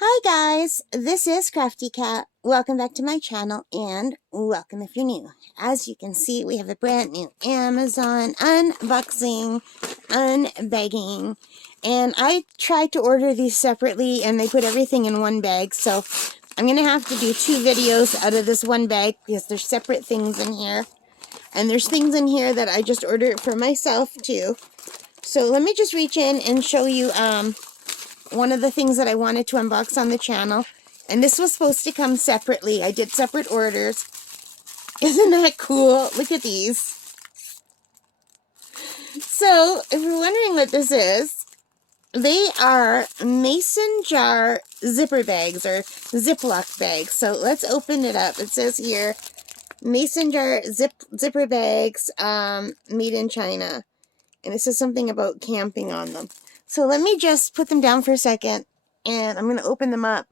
Hi guys, this is Crafty Cat. Welcome back to my channel and welcome if you're new. As you can see, we have a brand new Amazon unboxing, unbagging, and I tried to order these separately and they put everything in one bag, so I'm going to have to do two videos out of this one bag because there's separate things in here. And there's things in here that I just ordered for myself too. So let me just reach in and show you one of the things that I wanted to unbox on the channel. And this was supposed to come separately. I did separate orders. Isn't that cool? Look at these. So, if you're wondering what this is, they are mason jar zipper bags or ZIPLOCK bags. So, let's open it up. It says here, mason jar zipper bags made in China. And it says something about camping on them. So let me just put them down for a second, and I'm going to open them up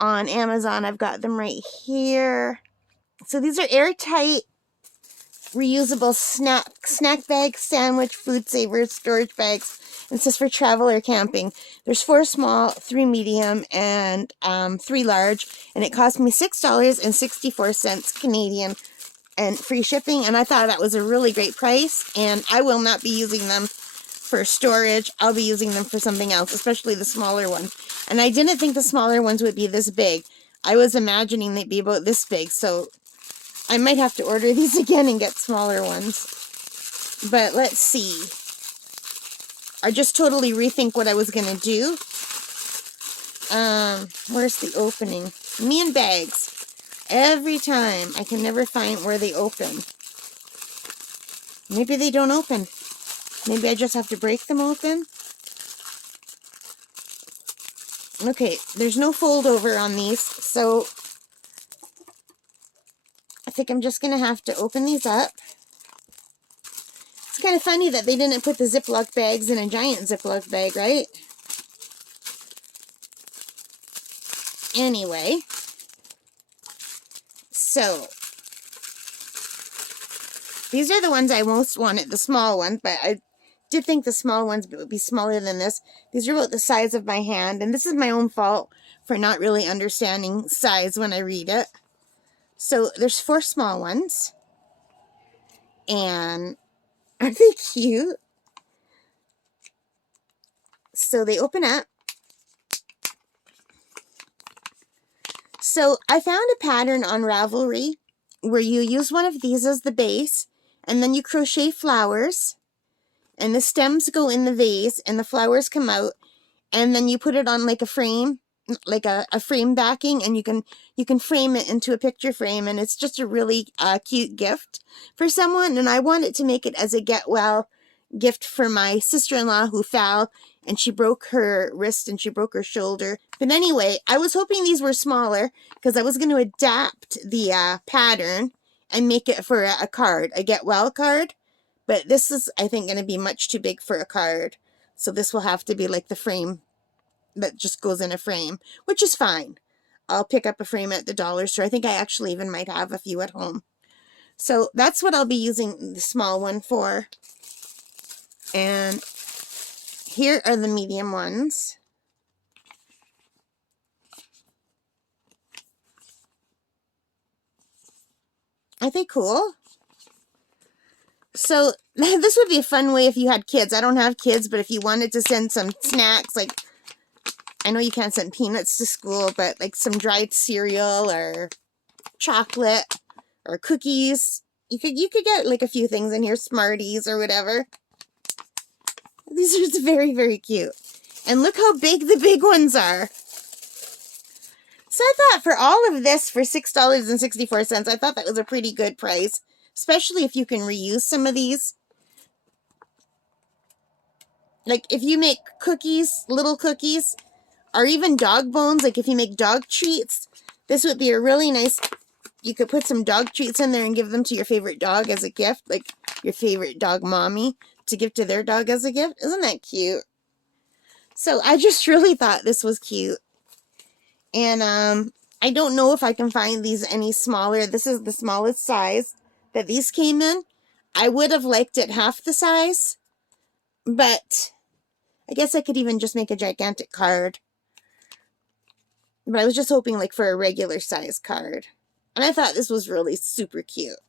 on Amazon. I've got them right here. So these are airtight, reusable snack bags, sandwich, food savers, storage bags. And it says for travel or camping. There's 4 small, 3 medium, and 3 large. And it cost me $6.64 Canadian and free shipping. And I thought that was a really great price. And I will not be using them for storage. I'll be using them for something else, especially the smaller ones. And I didn't think the smaller ones would be this big. I was imagining they'd be about this big, so I might have to order these again and get smaller ones. But let's see. I just totally rethink what I was going to do. Where's the opening? Me and bags. Every time, I can never find where they open. Maybe they don't open. Maybe I just have to break them open. Okay, there's no fold over on these, so I think I'm just going to have to open these up. It's kind of funny that they didn't put the Ziploc bags in a giant Ziploc bag, right? Anyway, so these are the ones I most wanted, the small ones, but I did think the small ones would be smaller than this. These are about the size of my hand, and this is my own fault for not really understanding size when I read it. So there's 4 small ones, and aren't they cute? So they open up. So I found a pattern on Ravelry where you use one of these as the base, and then you crochet flowers, and the stems go in the vase, and the flowers come out, and then you put it on like a frame, like a frame backing, and you can frame it into a picture frame, and it's just a really cute gift for someone. And I wanted to make it as a get well gift for my sister-in-law who fell, and she broke her wrist and she broke her shoulder. But anyway, I was hoping these were smaller because I was going to adapt the pattern and make it for a card, a get well card. But this is, I think, going to be much too big for a card. So this will have to be like the frame that just goes in a frame, which is fine. I'll pick up a frame at the dollar store. I think I actually even might have a few at home. So that's what I'll be using the small one for. And here are the medium ones. Aren't they cool? So this would be a fun way if you had kids. I don't have kids, but if you wanted to send some snacks, like, I know you can't send peanuts to school, but like some dried cereal or chocolate or cookies, you could get like a few things in here, Smarties or whatever. These are just very, very cute. And look how big the big ones are. So I thought for all of this for $6.64, I thought that was a pretty good price, especially if you can reuse some of these. Like if you make cookies, little cookies, or even dog bones, like if you make dog treats, this would be a really nice, you could put some dog treats in there and give them to your favorite dog as a gift, like your favorite dog mommy to give to their dog as a gift. Isn't that cute? So I just really thought this was cute. And I don't know if I can find these any smaller. This is the smallest size that these came in. I would have liked it half the size, but I guess I could even just make a gigantic card. But I was just hoping like for a regular size card. And I thought this was really super cute.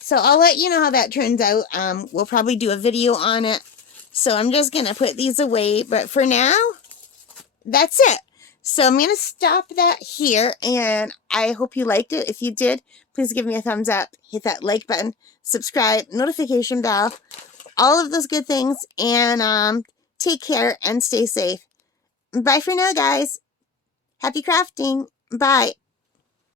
So I'll let you know how that turns out. We'll probably do a video on it. So I'm just going to put these away. But for now, that's it. So I'm going to stop that here. And I hope you liked it. If you did, please give me a thumbs up. Hit that like button. Subscribe. Notification bell. All of those good things. And take care and stay safe. Bye for now, guys. Happy crafting. Bye.